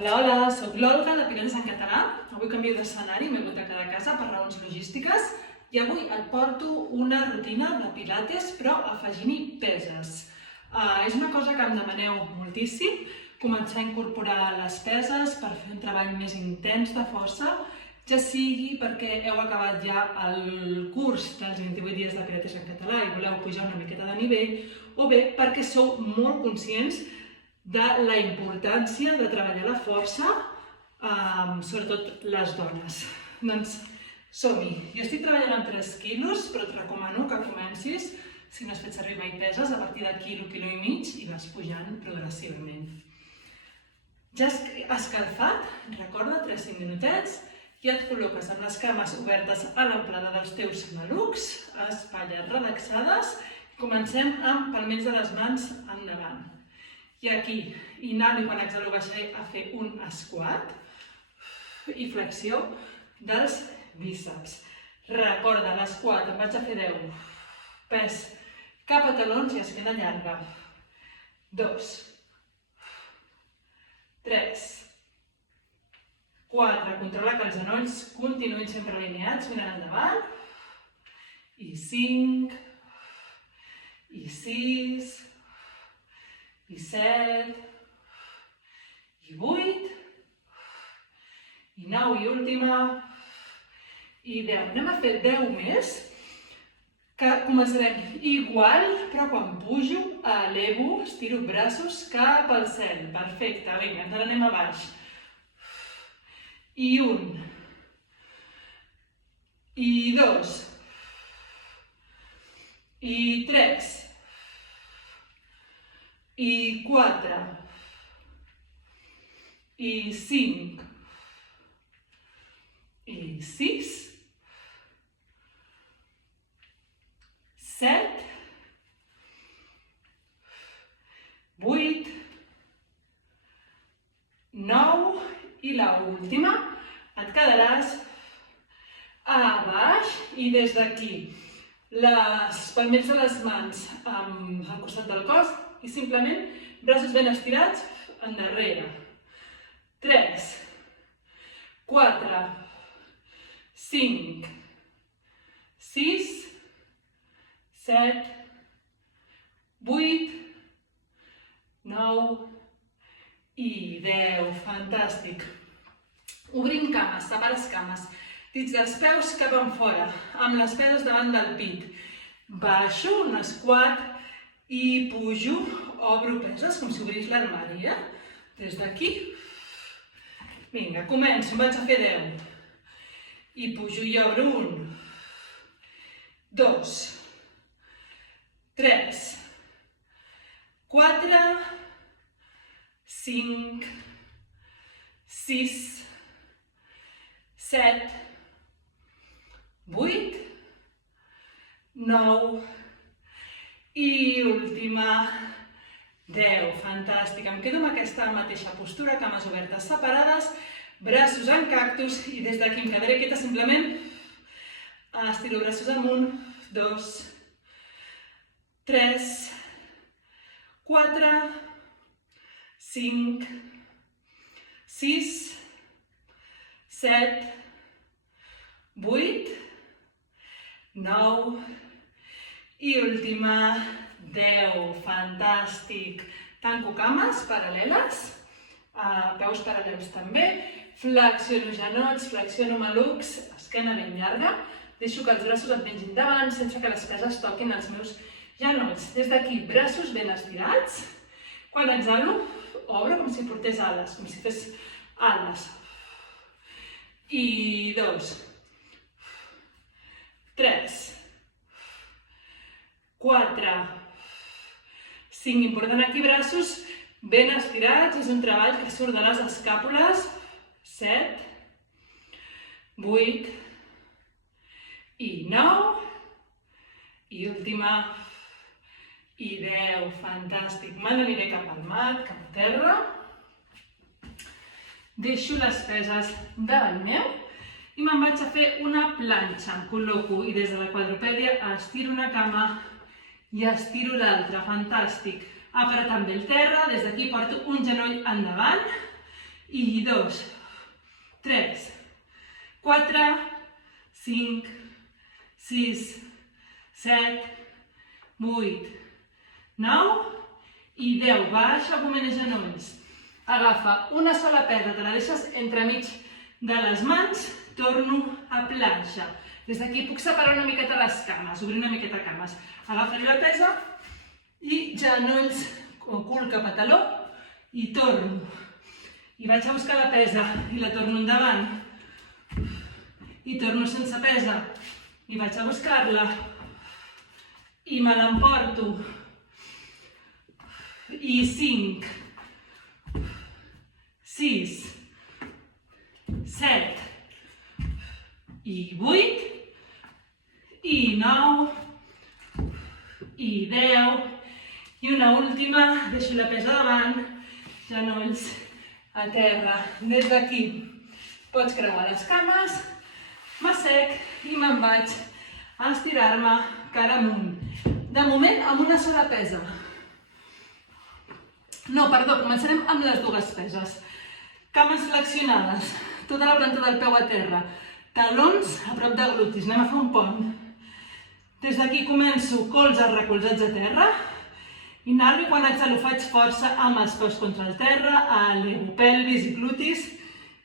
Hola, hola, soc l'Olga de Pilates en català. Avui canvio d'escenari, m'he hagut de quedar a casa per raons logístiques i avui et porto una rutina de Pilates però afegint-hi peses. És una cosa que em demaneu moltíssim, començar a incorporar les peses per fer un treball més intens de força, ja sigui perquè heu acabat ja el curs dels 28 dies de Pilates en català i voleu pujar una miqueta de nivell, o bé perquè sou molt conscients de la importància de treballar la força, sobretot les dones. Doncs som-hi! Jo estic treballant amb 3 quilos, però et recomano que comencis, si no has fet servir mai peses, a partir de quilo, quilo i mig i vas pujant progressivament. Ja has escalfat, recorda, 3-5 minutets, i et col·loques amb les cames obertes a l'amplada dels teus malucs, espatlles relaxades, i comencem amb palmells de les mans endavant. I aquí, inhalo i quan exhalo baixaré a fer un squat i flexió dels bíceps. Recorda, l'esquat, en vaig a fer 10. Pes cap a talons i esquena llarga. 2, 3, 4, controla que els genolls continuïn sempre alineats, mirant endavant. I 5, i 6, i 7, i 8, i 9 i última, i 10. Anem a fer 10 més, que començarem igual, però quan pujo, elevo, estiro braços cap al cel. Perfecte, vinga, encara anem a baix. I 1, i 2, i 3, i 4, i 5, i 6, 7, 8, 9 i l'última. Et quedaràs a baix i des d'aquí les palmells de les mans al costat del cos i simplement braços ben estirats endarrere. 3, 4, 5, 6, 7, 8, 9 i 10. Fantàstic. Obrim cames, separes cames. Dits dels peus cap enfora, amb les peles davant del pit. Baixo, un squat i pujo, obro peses com si obrís l'armari, Des d'aquí. Vinga, començo, vaig a fer 10. I pujo i obro 1, 2, 3, 4, 5, 6, 7, 8, 9 i última, 10. Fantàstic. Em quedo amb aquesta mateixa postura, cames obertes separades, braços en cactus i des d'aquí em quedaré quieta simplement. Estiro braços amunt. 2, 3, 4, 5, 6, 7, 8, 9 i última, 10. Fantàstic. Tanco cames paral·leles, peus paral·lels també. Flexiono genolls, flexiono malucs, esquena ben llarga. Deixo que els braços et vengin davant sense que les peses toquin els meus genolls. Des d'aquí, braços ben estirats. Quan exhalo, obro com si portés ales, com si fes ales. I 2, 3, 4, 5. Important aquí, braços ben estirats. És un treball que surt de les escàpules. 7, 8 i 9 i última i 10. Fantàstic. Me n'aniré cap al mat, cap a terra. Deixo les peses davant meu i me'n vaig a fer una planxa. Em col·loco i des de la quadrupèdia estiro una cama i estiro l'altra. Fantàstic. Apretant bé el terra, des d'aquí porto un genoll endavant i 2, 3, 4, 5, 6, 7, 8, 9 i 10. Baixa el moment de genolls. Agafa una sola pesa, te la deixes entremig de les mans, torno a planxa. Des d'aquí puc separar una miqueta les cames, obrir una miqueta cames. Agafaré la pesa i genolls o cul cap a taló i torno. I vaig a buscar la pesa i la torno endavant. I torno sense pesa. I vaig a buscar-la. I me l'emporto. I 5, 6, 7, i 8, i 9, i 10, i una última, deixo la pesa davant, genolls a terra. Des d'aquí pots creuar les cames, m'assec i me'n vaig a estirar-me cara amunt. De moment amb una sola pesa. No, perdó, començarem amb les dues peses. Cames flexionades, tota la planta del peu a terra, talons a prop de glutis, anem a fer un pont. Des d'aquí començo colzes recolzats a terra, inhalo i quan exhalo faig força amb els peus contra el terra, elevo pelvis i glutis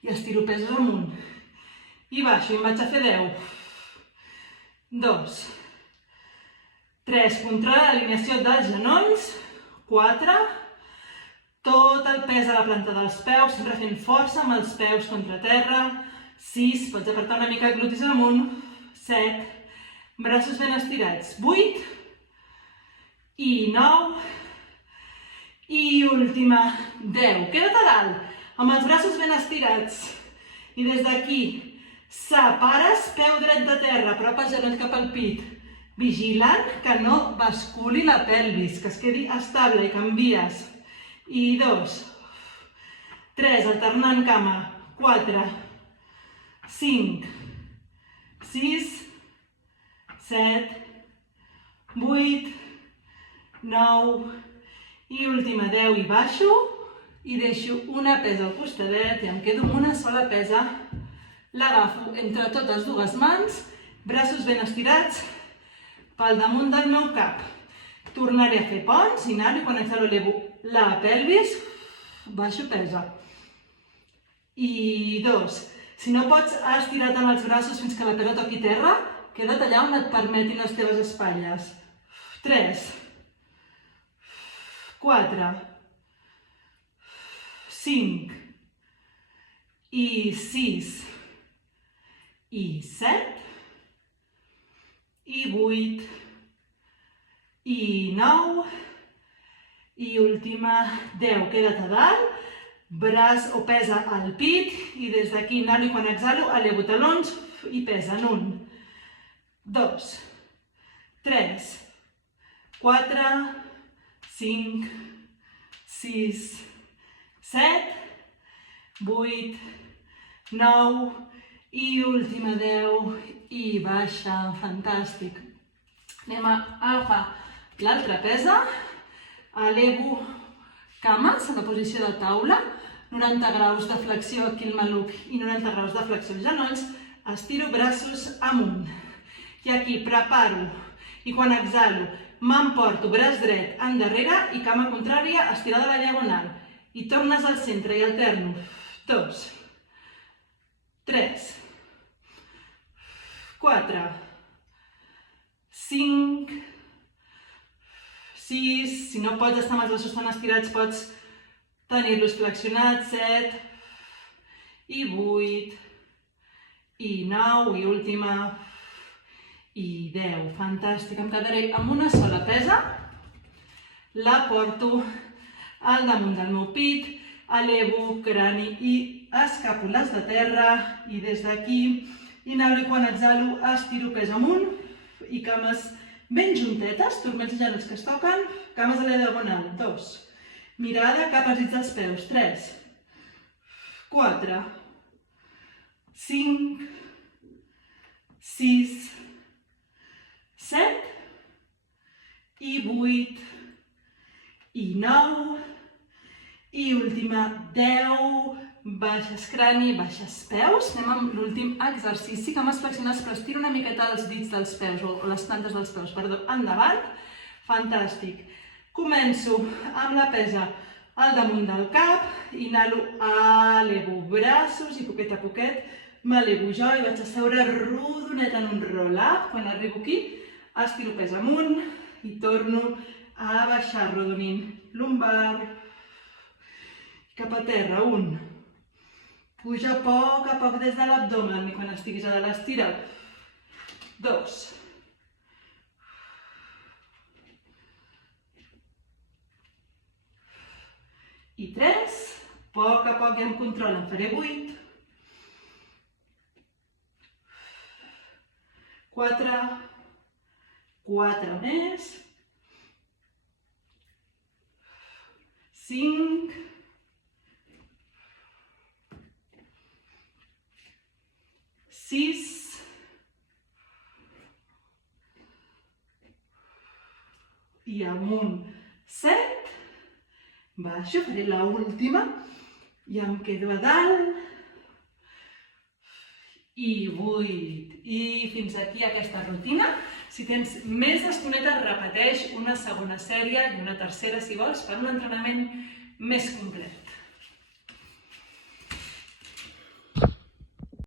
i estiro pesos amunt. I baixo i em vaig a fer 10, 2, 3, controla l'alineació dels genolls, 4, tot el pes a la planta dels peus, sempre fent força amb els peus contra terra, 6, pots apretar una mica glutis amunt, 7, braços ben estirats, 8, i 9, i última, 10. Queda't a dalt, amb els braços ben estirats, i des d'aquí separes peu dret de terra, apropes genoll cap al pit, vigilant que no basculi la pelvis, que es quedi estable i canvies. I 2, 3, alternant cama, 4, 5, 6, 7, 8, 9, i última 10 i baixo i deixo una pesa al costadet i em quedo amb una sola pesa. L'agafo entre totes dues mans, braços ben estirats pel damunt del meu cap. Tornaré a fer ponts, inhalo i quan exhalo elevo la pelvis, baixo pesa. I 2, si no pots estirar tant els braços fins que la pesa toqui terra, queda't allà on et permetin les teves espatlles. 3, 4, 5, i 6, i 7, i 8, i 9, i última 10. Queda't a dalt, braç o pesa al pit i des d'aquí inhalo i quan exhalo elevo talons i pesa en 1, 2, 3, 4, 5, 6, 7, 8, 9 i última 10 i baixa, fantàstic. Anem a agafar l'altra pesa, elevo cames a la posició de taula, 90 graus de flexió aquí al maluc i 90 graus de flexió als genolls, estiro braços amunt. I aquí preparo i quan exhalo m'emporto braç dret endarrere i cama contrària estirada a la diagonal. I tornes al centre i alterno. 2, 3, 4, 5, 6, si no pots estar amb els braços tan estirats pots tenir-los flexionats, 7, i 8, i 9, i última, i 10. Fantàstic, em quedaré amb una sola pesa, la porto al damunt del meu pit, elevo crani i escàpules de terra i des d'aquí inhalo i quan exhalo estiro pes amunt i cames ben juntetes, turmells i genolls que es toquen, cames a la diagonal, 2, mirada cap als dits dels peus, 3, 4, 5, 6, 7, i 8, i 9, i última 10, baixes crani, baixes peus. Anem amb l'últim exercici, cames flexionades, però estira una miqueta els dits dels peus, o les plantes dels peus, perdó, endavant. Fantàstic. Començo amb la pesa al damunt del cap, inhalo, elevo braços i poquet a poquet m'elevo jo i vaig a seure rodonet en un roll-up. Quan arribo aquí, estiro pes amunt i torno a baixar rodonint lumbar. Cap a terra, un. Puja a poc des de l'abdomen i quan estiguis a dalt estira. 2. I 3. A poc i amb control en faré 8. 4. 4 més. 5. 6. I amunt. 7. Baixo, faré l'última i em quedo a dalt. I 8. I fins aquí aquesta rutina. Si tens més estoneta, repeteix una segona sèrie i una tercera, si vols, per un entrenament més complet.